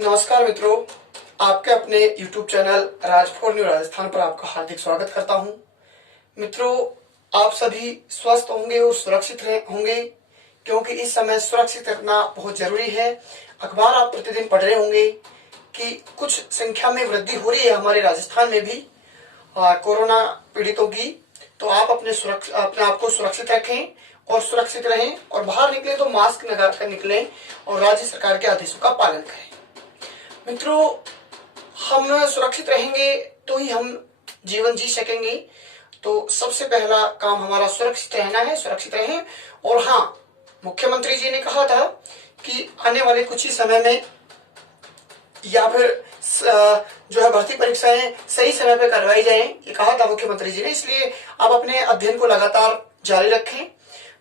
नमस्कार मित्रों, आपके अपने YouTube चैनल राज4 न्यू राजस्थान पर आपका हार्दिक स्वागत करता हूं। मित्रों, आप सभी स्वस्थ होंगे और सुरक्षित होंगे, क्योंकि इस समय सुरक्षित रहना बहुत जरूरी है। अखबार आप प्रतिदिन पढ़ रहे होंगे कि कुछ संख्या में वृद्धि हो रही है हमारे राजस्थान में भी कोरोना पीड़ितों की। तो आप अपने आप को सुरक्षित रखें और सुरक्षित रहें, और बाहर निकले तो मास्क लगाकर निकलें और राज्य सरकार के आदेशों का पालन करें। मित्रों, हम सुरक्षित रहेंगे तो ही हम जीवन जी सकेंगे। तो सबसे पहला काम हमारा सुरक्षित रहना है, सुरक्षित रहें। और हाँ, मुख्यमंत्री जी ने कहा था कि आने वाले कुछ ही समय में या फिर जो है भर्ती परीक्षाएं सही समय पर करवाई जाएं, ये कहा था मुख्यमंत्री जी ने। इसलिए आप अपने अध्ययन को लगातार जारी रखें।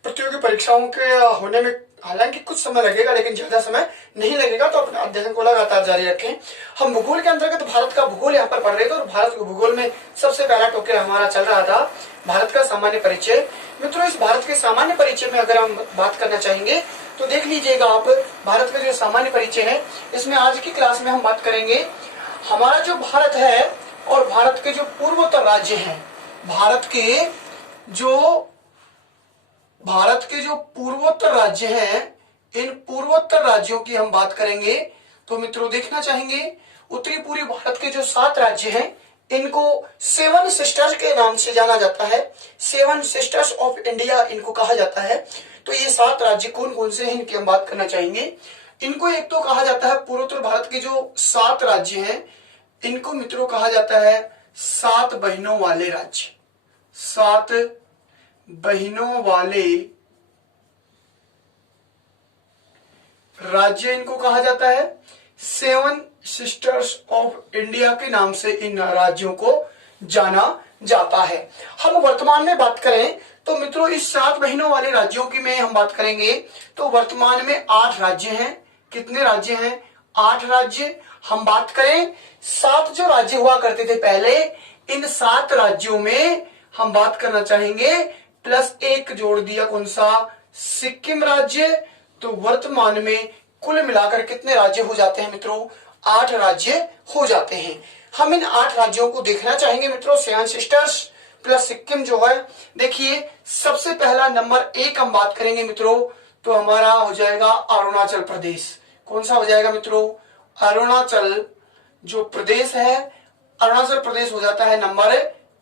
प्रतियोगी परीक्षाओं के होने में हालांकि कुछ समय लगेगा, लेकिन ज्यादा समय नहीं लगेगा, तो अपने अध्ययन को लगातार जारी रखें। हम भूगोल के अंतर्गत भारत का भूगोल यहाँ पर पढ़ रहे थे, और भारत के भूगोल में सबसे पहला टॉपिक हमारा चल रहा था भारत का सामान्य परिचय। मित्रों, इस भारत के सामान्य परिचय में अगर हम बात करना चाहेंगे तो देख लीजिएगा आप, भारत का जो सामान्य परिचय है, इसमें आज की क्लास में हम बात करेंगे हमारा जो भारत है और भारत के जो पूर्वोत्तर राज्य हैं, भारत के जो पूर्वोत्तर राज्य हैं, इन पूर्वोत्तर राज्यों की हम बात करेंगे। तो मित्रों, देखना चाहेंगे उत्तरी पूर्वी भारत के जो 7 राज्य हैं, इनको 7 सिस्टर्स के नाम से जाना जाता है। 7 सिस्टर्स ऑफ इंडिया इनको कहा जाता है। तो ये 7 राज्य कौन कौन से हैं, इनकी हम बात करना चाहेंगे। इनको एक तो कहा जाता है पूर्वोत्तर भारत के जो 7 राज्य हैं, इनको मित्रों कहा जाता है 7 बहनों वाले राज्य। 7 बहनों वाले राज्य इनको कहा जाता है। 7 सिस्टर्स ऑफ इंडिया के नाम से इन राज्यों को जाना जाता है। हम वर्तमान में बात करें तो मित्रों, इस 7 बहनों वाले राज्यों की में हम बात करेंगे तो वर्तमान में 8 राज्य हैं। कितने राज्य हैं? 8 राज्य। हम बात करें 7 जो राज्य हुआ करते थे पहले, इन 7 राज्यों में हम बात करना चाहेंगे +1 जोड़ दिया, कौन सा? सिक्किम राज्य। तो वर्तमान में कुल मिलाकर कितने राज्य हो जाते हैं मित्रों? 8 राज्य हो जाते हैं। हम इन 8 राज्यों को देखना चाहेंगे मित्रों। 7 सिस्टर्स प्लस सिक्किम जो है, देखिए सबसे पहला नंबर 1 हम बात करेंगे मित्रों, तो हमारा हो जाएगा अरुणाचल प्रदेश। कौन सा हो जाएगा मित्रों? अरुणाचल जो प्रदेश है, अरुणाचल प्रदेश हो जाता है नंबर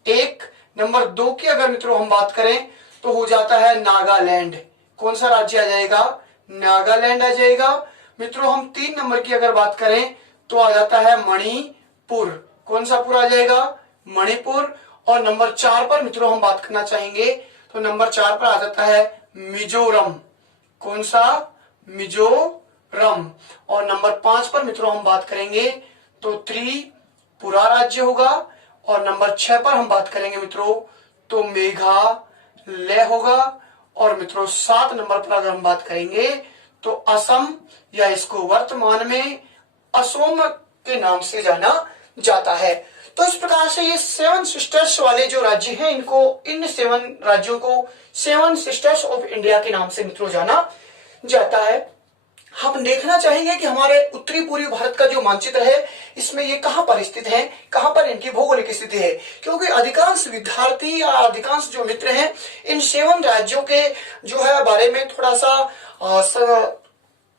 1। नंबर 2 की अगर मित्रों हम बात करें तो हो जाता है नागालैंड। कौन सा राज्य आ जाएगा? नागालैंड आ जाएगा। मित्रों, हम 3 नंबर की अगर बात करें तो आ जाता है मणिपुर। कौन सा पूरा आ जाएगा? मणिपुर। और नंबर 4 पर मित्रों हम बात करना चाहेंगे तो नंबर 4 पर आ जाता है मिजोरम। कौन सा? मिजोरम। और नंबर 5 पर मित्रों हम बात करेंगे तो त्रिपुरा राज्य होगा। और नंबर 6 पर हम बात करेंगे मित्रों तो मेघालय होगा। और मित्रों 7 नंबर पर अगर हम बात करेंगे तो असम, या इसको वर्तमान में असोम के नाम से जाना जाता है। तो इस प्रकार से ये 7 सिस्टर्स वाले जो राज्य हैं, इन 7 राज्यों को 7 सिस्टर्स ऑफ इंडिया के नाम से मित्रों जाना जाता है। हम देखना चाहेंगे कि हमारे उत्तरी पूर्वी भारत का जो मानचित्र है, इसमें ये कहां पर स्थित है, कहां पर इनकी भौगोलिक स्थिति है। क्योंकि अधिकांश विद्यार्थी या अधिकांश जो मित्र हैं, इन 7 राज्यों के जो है बारे में थोड़ा सा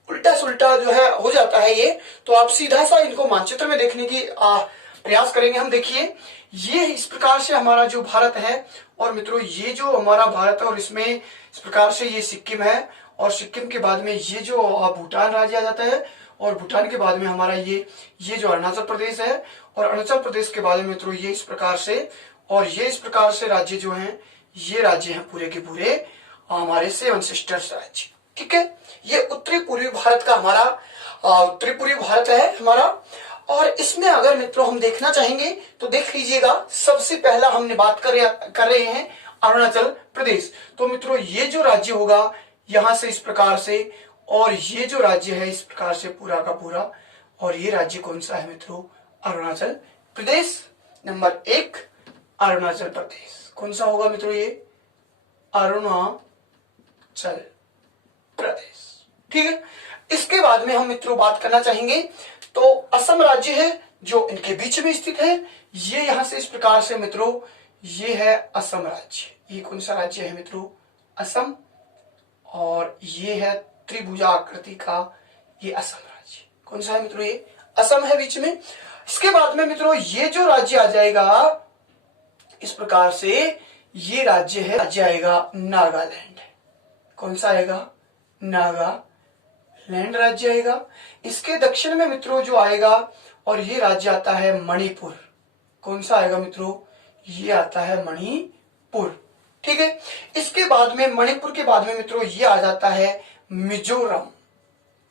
उल्टा सुल्टा जो है हो जाता है ये। तो आप सीधा सा इनको मानचित्र में देखने की प्रयास करेंगे। हम देखिए, ये इस प्रकार से हमारा जो भारत है, और मित्रों ये जो हमारा भारत है, और इसमें इस प्रकार से ये सिक्किम है, और सिक्किम के बाद में ये जो भूटान राज्य आ जाता है, और भूटान के बाद में हमारा ये जो अरुणाचल प्रदेश है, और अरुणाचल प्रदेश के बाद में मित्रों ये इस प्रकार से, और ये इस प्रकार से राज्य जो हैं, ये राज्य हैं पूरे के पूरे हमारे 7 सिस्टर्स राज्य। ठीक है, ये उत्तरी पूर्वी भारत का हमारा उत्तरी पूर्वी भारत है हमारा। और इसमें अगर मित्रों हम देखना चाहेंगे तो देख लीजिएगा, सबसे पहला हमने बात कर रहे हैं अरुणाचल प्रदेश। तो मित्रों ये जो राज्य होगा यहां से इस प्रकार से, और ये जो राज्य है इस प्रकार से पूरा का पूरा, और ये राज्य कौन सा है मित्रों? अरुणाचल प्रदेश। नंबर 1 अरुणाचल प्रदेश। कौन सा होगा मित्रों? ये अरुणाचल प्रदेश। ठीक है, इसके बाद में हम मित्रों बात करना चाहेंगे तो असम राज्य है जो इनके बीच में स्थित है। ये यहां से इस प्रकार से मित्रों, ये है असम राज्य। ये कौन सा राज्य है मित्रों? असम। और ये है त्रिभुजा आकृति का ये असम राज्य। कौन सा है मित्रों? ये असम है बीच में। इसके बाद में मित्रों ये जो राज्य आ जाएगा इस प्रकार से, ये राज्य है, राज्य आएगा नागालैंड। कौन सा आएगा? नागालैंड राज्य आएगा। इसके दक्षिण में मित्रों जो आएगा और ये राज्य आता है मणिपुर। कौन सा आएगा मित्रों? ये आता है मणिपुर। ठीक है। इसके बाद में मणिपुर के बाद में मित्रों ये आ जाता है मिजोरम।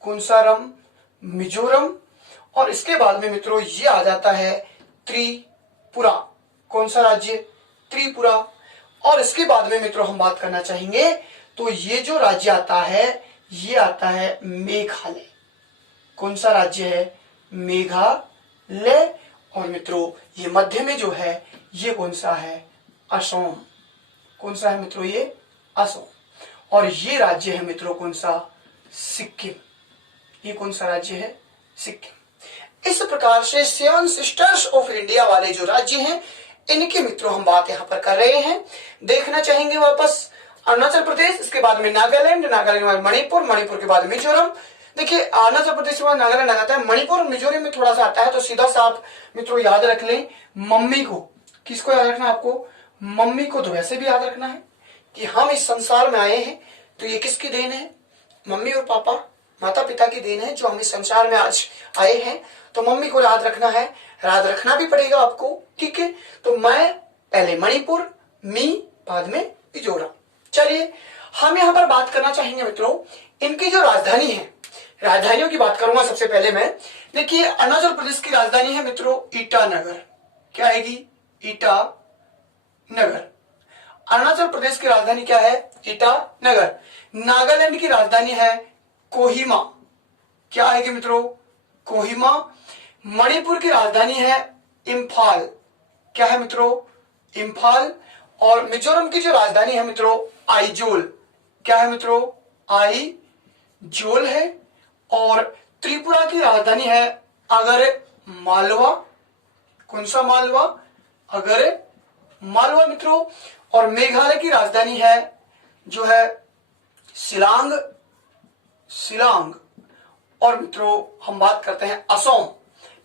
कौन सा रम? मिजोरम। और इसके बाद में मित्रों ये आ जाता है त्रिपुरा। कौन सा राज्य? त्रिपुरा। और इसके बाद में मित्रों हम बात करना चाहेंगे तो ये जो राज्य आता है ये आता है मेघालय। कौन सा राज्य है? मेघालय। और मित्रों ये मध्य में जो है ये कौन सा है? असम। कौन सा है मित्रों? ये असम। और ये राज्य है मित्रों कौन सा? सिक्किम। ये कौन सा राज्य है? सिक्किम। इस प्रकार से 7 सिस्टर्स ऑफ इंडिया वाले जो राज्य हैं इनकी मित्रों हम बात यहां पर कर रहे हैं। देखना चाहेंगे वापस अरुणाचल प्रदेश, इसके बाद में नागालैंड, नागालैंड के बाद मणिपुर, मणिपुर के बाद मिजोरम। देखिए अरुणाचल प्रदेश के बाद नागालैंड आ जाता है, मणिपुर और मिजोरम में थोड़ा सा आता है, तो सीधा सा आप मित्रों याद रख लें मम्मी को। किसको याद रखना है आपको? मम्मी को। तो वैसे भी याद रखना है कि हम इस संसार में आए हैं तो ये किसकी देन है? मम्मी और पापा, माता पिता की देन है जो हम इस संसार में आज आए हैं। तो मम्मी को याद रखना है, याद रखना भी पड़ेगा आपको। ठीक है। तो मैं पहले मणिपुर, मी बाद में मिजोरम। चलिए हम यहाँ पर बात करना चाहेंगे मित्रों इनकी जो राजधानी है, राजधानियों की बात करूंगा सबसे पहले मैं। देखिए अरुणाचल प्रदेश की राजधानी है मित्रों ईटानगर। क्या आएगी? ईटानगर। अरुणाचल प्रदेश की राजधानी क्या है? ईटानगर। नागालैंड की राजधानी है कोहिमा। क्या आएगी मित्रों? कोहिमा। मणिपुर की राजधानी है इम्फाल। क्या है मित्रों? इम्फाल। और मिजोरम की जो राजधानी है मित्रों आइजोल। क्या है मित्रों? आइजोल है। और त्रिपुरा की राजधानी है अगर मालवा। कौन सा? मालवा। अगर मालवा मित्रों। और मेघालय की राजधानी है जो है शिलांग। शिलांग। और मित्रों हम बात करते हैं असम।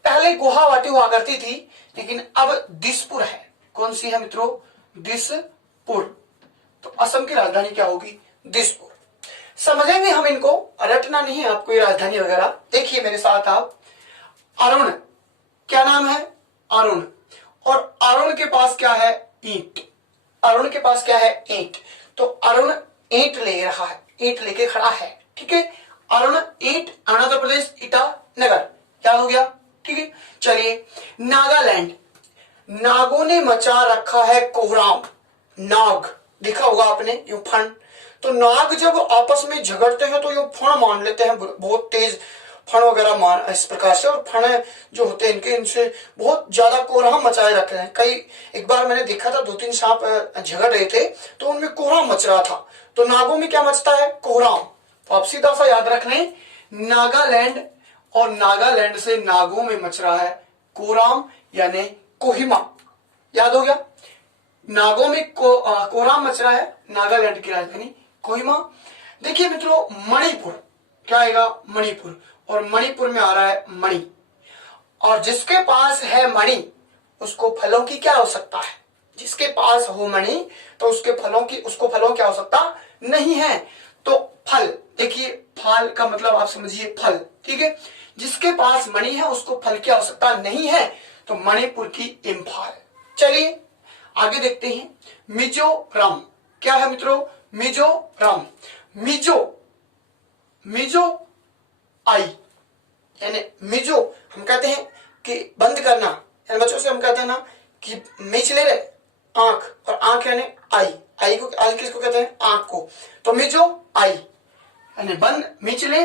पहले गुवाहाटी हुआ करती थी लेकिन अब दिसपुर है। कौन सी है मित्रों? दिसपुर। तो असम की राजधानी क्या होगी? दिसपुर। समझेंगे हम इनको, रटना नहीं है आपको ये राजधानी वगैरह। देखिए मेरे साथ आप, अरुण। क्या नाम है? अरुण। और अरुण के पास क्या है? ईंट। अरुण के पास क्या है? ईंट। तो अरुण ईंट ले रहा है, ईंट लेके खड़ा है। ठीक है। अरुण ईंट, अरुणाचल प्रदेश, ईटानगर। याद हो गया? ठीक है। चलिए नागालैंड। नागों ने मचा रखा है कोहराम। नाग देखा होगा आपने, यूं फण। तो नाग जब आपस में झगड़ते हैं तो यूं फण मान लेते हैं, बहुत तेज फण वगैरह मान इस प्रकार से। और फण जो होते हैं इनके, इनसे बहुत ज्यादा कोहराम मचाए रखे हैं। एक बार मैंने देखा था 2-3 सांप झगड़ रहे थे तो उनमें कोहराम मच रहा था। तो नागों में क्या मचता है? कोहराम। तो आप सीधा सा याद रख लें नागालैंड, और नागालैंड से नागों में मच रहा है कोहराम यानी कोहिमा। याद हो गया? नागों में कोहराम मच रहा है, नागालैंड की राजधानी कोहिमा। देखिए मित्रों मणिपुर। क्या आएगा? मणिपुर। और मणिपुर में आ रहा है मणि। और जिसके पास है मणि उसको फलों की क्या आवश्यकता है? जिसके पास हो मणि तो उसको फलों की आवश्यकता नहीं है। तो फल, देखिए फल का मतलब आप समझिए फल। ठीक है। जिसके पास मणि है उसको फल की आवश्यकता नहीं है, तो मणिपुर की इम्फाल। चलिए आगे देखते हैं मिजोरम। क्या है मित्रों? मिजोरम। मिजो आई यानी मिजो, हम कहते हैं कि बंद करना, यानी बच्चों से हम कहते हैं ना कि मिच ले रहे आंख, और आंख यानी आई। आई किसको कहते हैं? आंख को। तो मिजो आई यानी बंद, मिचले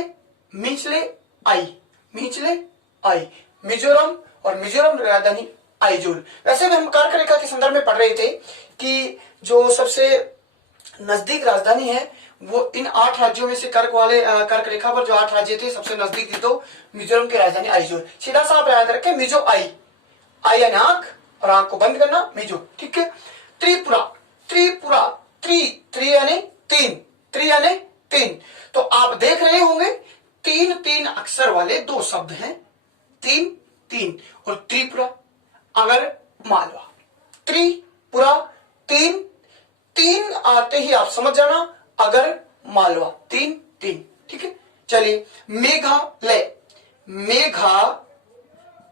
आई, मिचले आई। मिजोरम। और मिजोरम राजधानी आइजोल। वैसे भी हम कर्क रेखा के संदर्भ में पढ़ रहे थे कि जो सबसे नजदीक राजधानी है वो इन 8 राज्यों में से कर्क रेखा पर जो 8 राज्य थे सबसे नजदीक थी, तो मिजोरम की राजधानी आइजोल। सीधा सा आप याद रखें, मिजो आई, आई यानी आंख और आंख को बंद करना, मिजो। ठीक है। त्रिपुरा, त्रिपुरा, त्रि यानी तीन, त्रि यानी तीन। तो आप देख रहे होंगे 3 अक्षर वाले 2 शब्द हैं, 3 और त्रिपुरा, अगर मालवा, त्रिपुरा, 3 आते ही आप समझ जाना, अगर मालवा, 3। ठीक है। चलिए, मेघालय, मेघा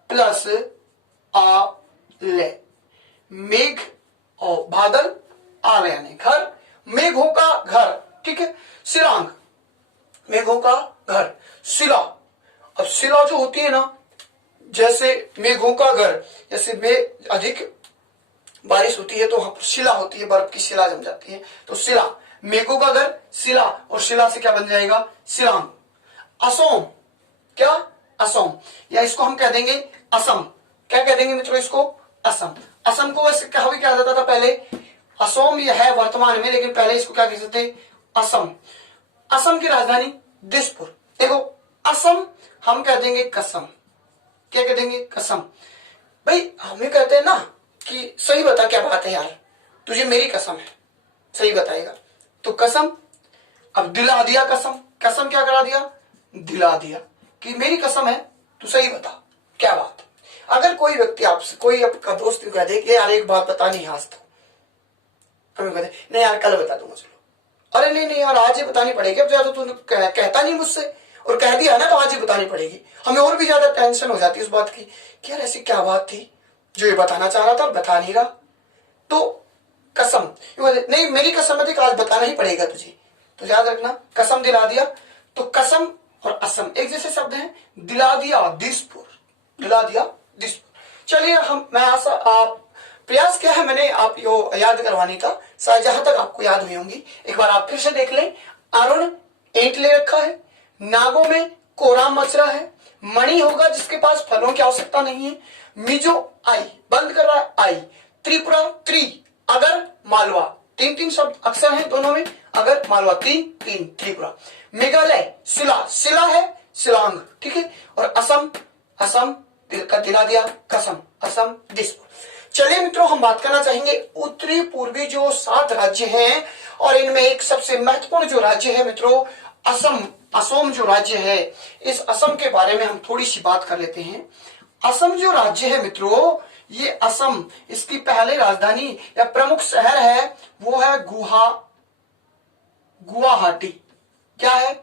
प्लस आ ले, मेघ और बादल, आले यानी घर, मेघों का घर। ठीक है। शिलांग, मेघों का घर, शिला। अब शिला जो होती है ना, जैसे मेघों का घर, जैसे में अधिक बारिश होती है तो शिला होती है, बर्फ की शिला जम जाती है, तो शिला, मेघों का घर, शिला, और शिला से क्या बन जाएगा, शिलांग। असोम, क्या, असोम, या इसको हम कह देंगे असम। क्या कह देंगे मित्रों इसको, असम। असम को वैसे कहा भी क्या जाता था पहले, असोम यह है वर्तमान में, लेकिन पहले इसको क्या कहते थे, असम। असम की राजधानी दिसपुर। देखो, असम हम कह देंगे कसम। क्या कह देंगे, कसम। भाई हमें कहते हैं ना कि सही बता क्या बात है यार, तुझे मेरी कसम है, सही बताएगा, तो कसम। अब दिला दिया कसम, कसम क्या करा दिया, दिला दिया कि मेरी कसम है, तू सही बता क्या बात। अगर कोई व्यक्ति आपसे, कोई आपका दोस्त कह दे कि यार एक बात बता, नहीं आज तो, हमें कहते नहीं यार कल बता दूंगा, चलो, अरे नहीं यार आज ही बतानी पड़ेगी, अब ज्यादा तू कहता नहीं मुझसे, और कह दिया ना तो आज ही बतानी पड़ेगी। हमें और भी ज्यादा टेंशन हो जाती है उस बात की कि यार ऐसी क्या बात थी जो ये बताना चाह रहा था और बता नहीं रहा, तो कसम, नहीं मेरी कसम है कि आज बताना ही पड़ेगा तुझे, तो याद रखना, कसम दिला दिया। तो कसम और असम एक जैसे शब्द हैं, दिला दिया दिसपुर, दिला दिया दिसपुर। चलिए आप प्रयास किया है मैंने आप यो याद करवाने का, शायद जहां तक आपको याद हुई होंगी, एक बार आप फिर से देख लें। अरुण ईंट ले रखा है, नागों में कोराम मच रहा है, मणि होगा जिसके पास फलों की आवश्यकता नहीं है, मिजो आई, बंद कर रहा है आई, त्रिपुरा त्रि, अगर मालवा, 3 शब्द अक्षर हैं दोनों में, अगर मालवा 3 त्रिपुरा। मेघालय शिला, शिला है शिलांग। ठीक है। और असम, असम दिला दिया कसम, असम दिसपुर। चलिए मित्रों, हम बात करना चाहेंगे उत्तरी पूर्वी जो 7 राज्य हैं, और इनमें एक सबसे महत्वपूर्ण जो राज्य है मित्रों, असम, असम जो राज्य है, इस असम के बारे में हम थोड़ी सी बात कर लेते हैं। असम जो राज्य है मित्रों, ये असम, इसकी पहले राजधानी या प्रमुख शहर है वो है गुवाहाटी। क्या है,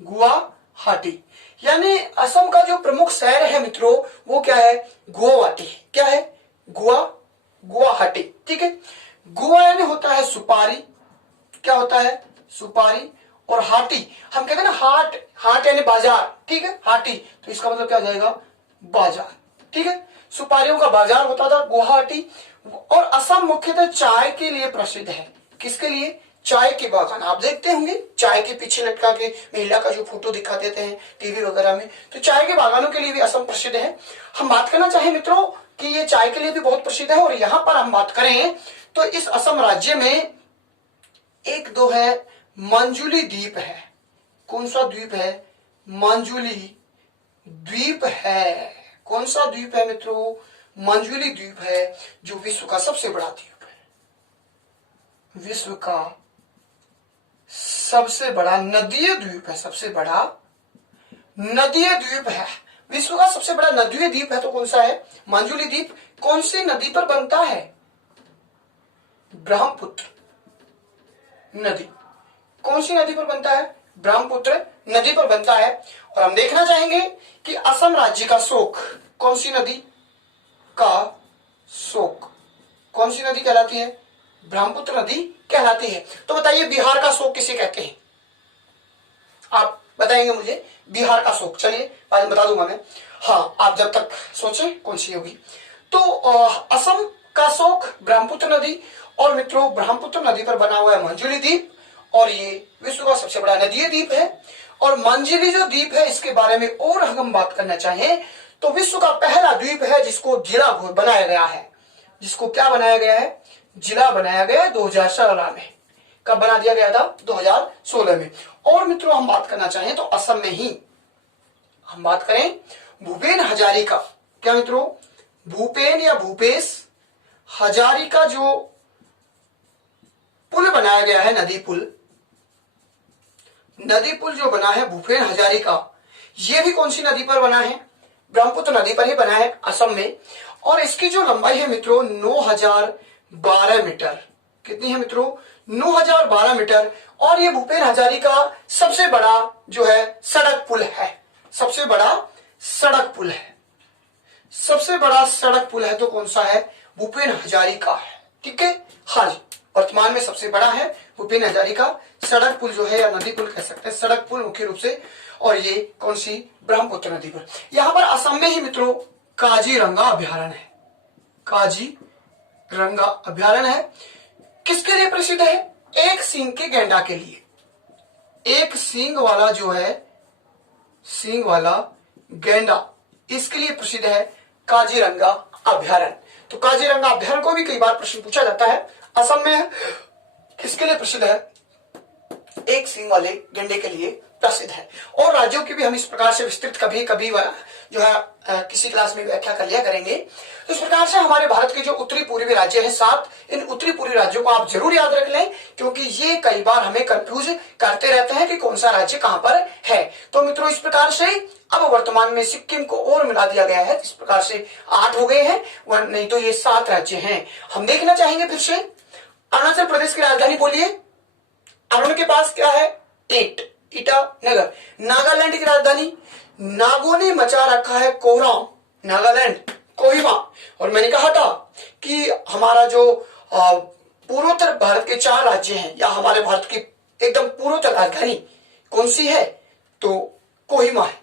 गुवाहाटी। यानी असम का जो प्रमुख शहर है मित्रों वो क्या है, गुवाहाटी। क्या है, गुवाहाटी। ठीक है। गुवा यानी होता है सुपारी, क्या होता है, सुपारी, और हाटी हम कहते हैं ना, हाट, हाट यानी बाजार। ठीक है, हाटी, तो इसका मतलब क्या हो जाएगा, बाजार। ठीक है, सुपारियों का बाजार होता था गुवाहाटी। और असम मुख्यतः चाय के लिए प्रसिद्ध है। किसके लिए, चाय के बागान। आप देखते होंगे चाय के पीछे लटका के महिला का जो फोटो दिखा देते हैं टीवी वगैरह में, तो चाय के बागानों के लिए भी असम प्रसिद्ध है। हम बात करना चाहें मित्रों कि ये चाय के लिए भी बहुत प्रसिद्ध है, और यहां पर हम बात करें तो इस असम राज्य में एक दो है, मंजुली द्वीप है। कौन सा द्वीप है, मंजुली द्वीप है। कौन सा द्वीप है मित्रों, मंजुली द्वीप है, जो विश्व का सबसे बड़ा द्वीप है, विश्व का सबसे बड़ा नदीय द्वीप है, सबसे बड़ा नदीय द्वीप है, विश्व का सबसे बड़ा नदीय द्वीप है। तो कौन सा है, मंजुली द्वीप। कौन सी नदी पर बनता है, ब्रह्मपुत्र नदी। कौन सी नदी पर बनता है, ब्रह्मपुत्र नदी पर बनता है। और हम देखना चाहेंगे कि असम राज्य का शोक, कौन सी नदी का शोक, कौन सी नदी कहलाती है, ब्रह्मपुत्र नदी कहलाती है। तो बताइए बिहार का शोक किसे कहते हैं, आप बताएंगे मुझे, बिहार का शोक। चलिए बाद में बता दूंगा मैं, हाँ आप जब तक सोचें कौन सी होगी। तो असम का शोक ब्रह्मपुत्र नदी, और मित्रों ब्रह्मपुत्र नदी पर बना हुआ है मंजुली द्वीप, और ये विश्व का सबसे बड़ा नदीय द्वीप है। और मंजुली जो द्वीप है इसके बारे में और हम बात करना चाहें तो विश्व का पहला द्वीप है जिसको जिला बनाया गया है। जिसको क्या बनाया गया है, जिला बनाया गया है 2016 में। कब बना दिया गया था? 2016 में। और मित्रों हम बात करना चाहें तो असम में ही हम बात करें भूपेन हजारिका, क्या मित्रों? भूपेन या भूपेश हजारिका जो पुल बनाया गया है, नदी पुल जो बना है भूपेन हजारिका, ये भी कौन सी नदी पर बना है? ब्रह्मपुत्र नदी पर ही बना है असम में। और इसकी जो लंबाई है मित्रों 9012 मीटर। कितनी है मित्रों? 9012 मीटर। और ये भूपेन हजारिका सबसे बड़ा जो है सड़क पुल है, सबसे बड़ा सड़क पुल है। सबसे बड़ा सड़क पुल है तो कौन सा है? भूपेन हजारिका है। ठीक है, हाँ जी, वर्तमान में सबसे बड़ा है भूपेन हजारिका सड़क पुल जो है, या नदी पुल कह सकते हैं, सड़क पुल मुख्य रूप से। और ये कौन सी? ब्रह्मपुत्र नदी पर। यहां पर असम में ही मित्रों काजीरंगा अभ्यारण्य है। काजीरंगा अभ्यारण्य है, किसके लिए प्रसिद्ध है? एक सींग के गैंडा के लिए। एक सींग वाला जो है, सींग वाला गैंडा, इसके लिए प्रसिद्ध है काजीरंगा अभ्यारण्य। तो काजीरंगा अभ्यारण्य को भी कई बार प्रश्न पूछा जाता है। असम में किसके लिए प्रसिद्ध है? एक सींग वाले गैंडे के लिए प्रसिद्ध है। और राज्यों की भी हम इस प्रकार से विस्तृत कभी कभी जो है किसी क्लास में व्याख्या कर लिया करेंगे। तो इस प्रकार से हमारे भारत के जो उत्तरी पूर्वी राज्य हैं 7, इन उत्तरी पूर्वी राज्यों को आप जरूर याद रख लें, क्योंकि ये कई बार हमें कंफ्यूज करते रहते हैं कि कौन सा राज्य कहां पर है। तो मित्रों इस प्रकार से अब वर्तमान में सिक्किम को और मिला दिया गया है, इस प्रकार से 8 हो गए हैं, नहीं तो ये 7 राज्य हैं। हम देखना चाहेंगे फिर से। अरुणाचल प्रदेश की राजधानी बोलिए। अरुण के पास क्या है? ईटानगर। नागालैंड की राजधानी, नागो ने मचा रखा है कोहराम, नागालैंड कोहिमा। और मैंने कहा था कि हमारा जो पूर्वोत्तर भारत के 4 राज्य हैं, या हमारे भारत की एकदम पूर्वोत्तर राजधानी कौन सी है? तो कोहिमा है।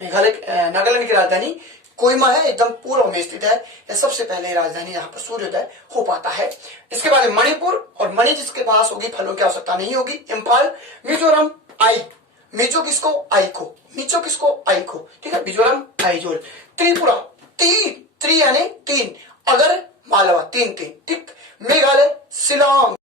मेघालय नागालैंड की राजधानी कोहिमा है, एकदम पूर्व में स्थित है। यह सबसे पहले राजधानी यहाँ पर सूर्योदय हो पाता है। इसके बाद मणिपुर, और मणि जिसके पास होगी फलों की आवश्यकता नहीं होगी, इम्फाल। मिजोरम आई, मिजो किसको? आई को, मिजो किसको? आई को। ठीक है, मिजोरम आइजोल। त्रिपुरा, त्रि यानी 3, अगर मालवा 3। ठीक, मेघालय शिलांग।